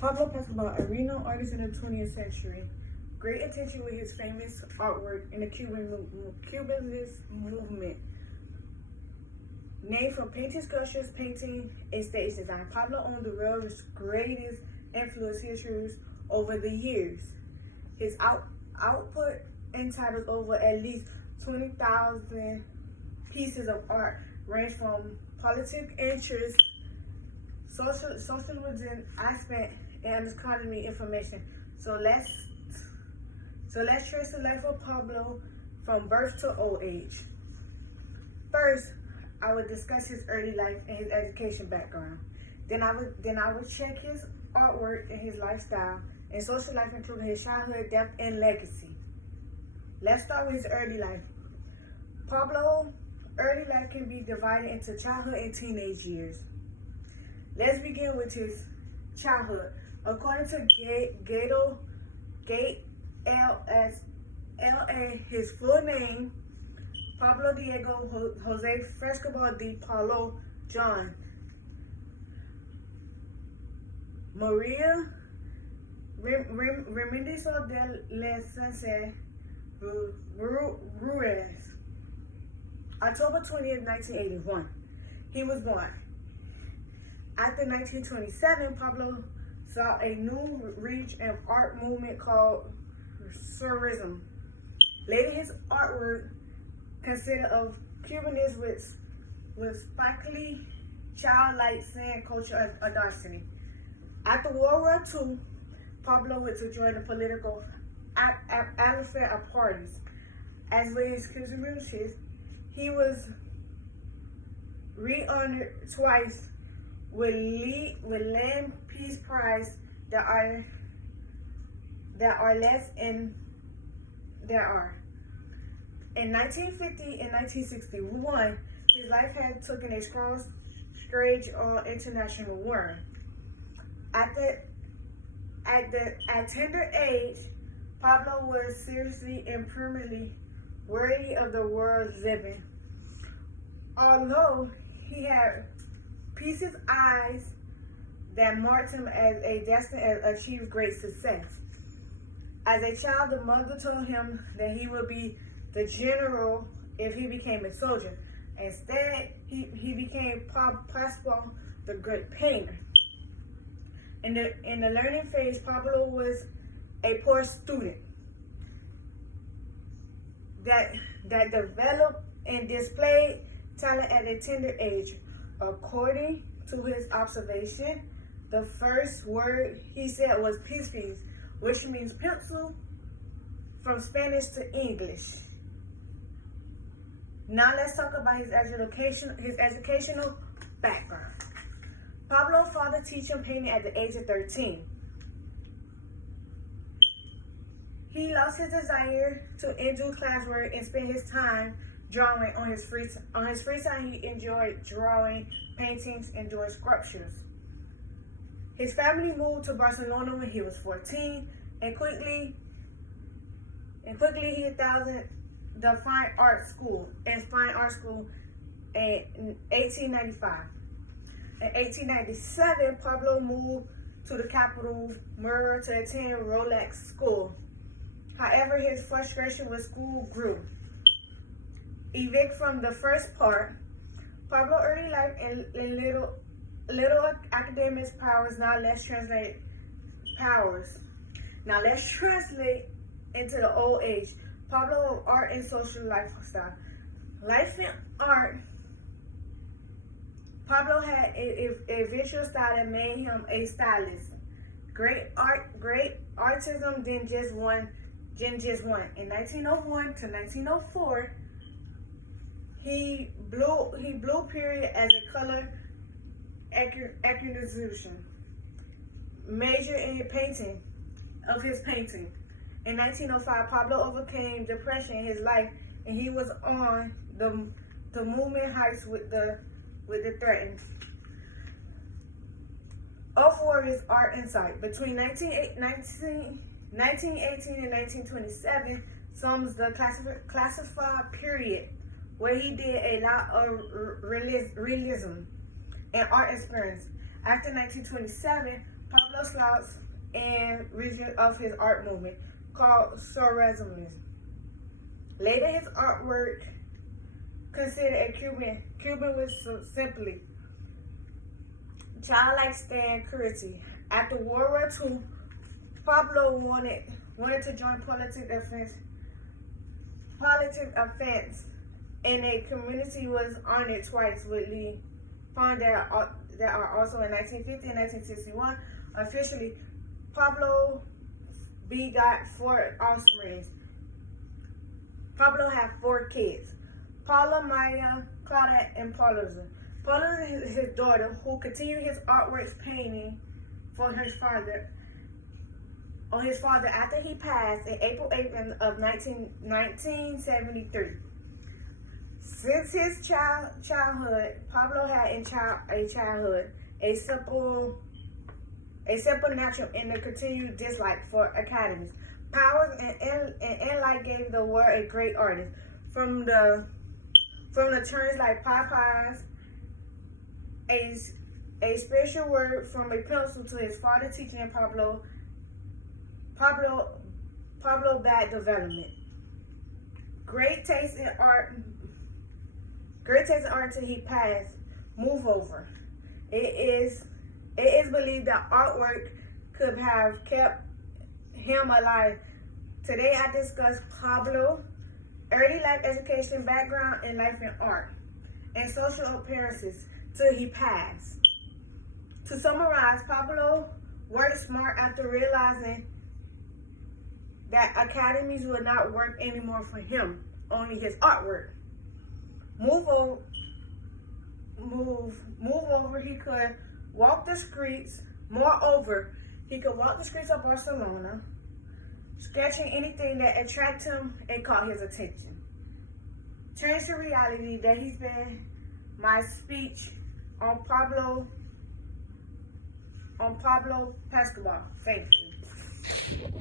Pablo Escobar, a renowned artist in the 20th century, great attention with his famous artwork in the Cubanist movement. Named for painting, sculptures, painting, and stage design, Pablo owned the world's greatest influence histories over the years. His output entitled over at least 20,000 pieces of art range from politic interests, socialism aspect, and economy information. So let's trace the life of Pablo from birth to old age. First, I would discuss his early life and his education background. Then I would check his artwork and his lifestyle and social life, including his childhood, death, and legacy. Let's start with his early life. Pablo's early life can be divided into childhood and teenage years. Let's begin with his childhood. According to Gate LSLA, his full name, Pablo Diego Jose Frescobar de Paulo John Maria Remedios de Licencia Ruiz. October 20th, 1981. He was born. After 1927, Pablo saw a new reach in art movement called Surrealism. Later, his artwork consisted of Cubanism with sparkly, childlike sand culture audacity. After World War II, Pablo went to join the political affairs of parties. As with his contributions, he was re-honored twice with Land Peace Prize that are less in there are. In 1950 and 1961, his life had taken a strong stage on international war. At tender age, Pablo was seriously and permanently worthy of the world's living. Although he had pieces eyes that marked him as a destined to achieve great success. As a child, the mother told him that he would be the general if he became a soldier. Instead, he became Pablo the great painter. In the learning phase, Pablo was a poor student that developed and displayed talent at a tender age. According to his observation, the first word he said was "píxeles," which means pencil from Spanish to English. Now let's talk about his educational background. Pablo's father taught him painting at the age of 13. He lost his desire to endure classwork and spent his time drawing on his free time. He enjoyed drawing, paintings, and doing sculptures. His family moved to Barcelona when he was 14, and quickly he attended the Fine Art School in 1895. In 1897, Pablo moved to the capital, Murcia, to attend Rolex School. However, his frustration with school grew. Evicted from the first part, Pablo's early life and little academic powers. Now let's translate into the old age. Pablo of art and social lifestyle. Life in art. Pablo had a visual style that made him a stylist. Great artism than just one. In 1901 to 1904, he blew period as a color acquisition. Major in painting. In 1905, Pablo overcame depression in his life, and he was on the movement heights with the threatened. For his art insight. Between 1918 and 1927 sums the classified period where he did a lot of realism and art experience. After 1927, Pablo Slouts and region of his art movement called Surrealism. Later, his artwork considered a Cuban was simply childlike stand curiosity. After World War II, Pablo wanted to join politics offense, and a community was honored twice with Lee Pond that are also in 1950 and 1961. Officially, Pablo begot 4 offspring. Pablo had 4 kids: Paula, Maya, Claudette, and Pauluza. Paula is his daughter, who continued his artworks painting for his father after he passed in April 8th of 1973. Since his childhood, Pablo had a simple natural and a continued dislike for academies, powers, and like gave the world a great artist. From the terms like Popeyes, a special word from a pencil to his father teaching Pablo bad development. Great taste in art until he passed. Move over. It is believed that artwork could have kept him alive. Today I discuss Pablo early life education, background, and life in art, and social appearances till he passed. To summarize, Pablo worked smart after realizing that academies would not work anymore for him, only his artwork. Move over, he could walk the streets. Moreover, he could walk the streets of Barcelona, sketching anything that attracted him and caught his attention. Turns to reality, that he's been my speech on Pablo Escobar. Thank you.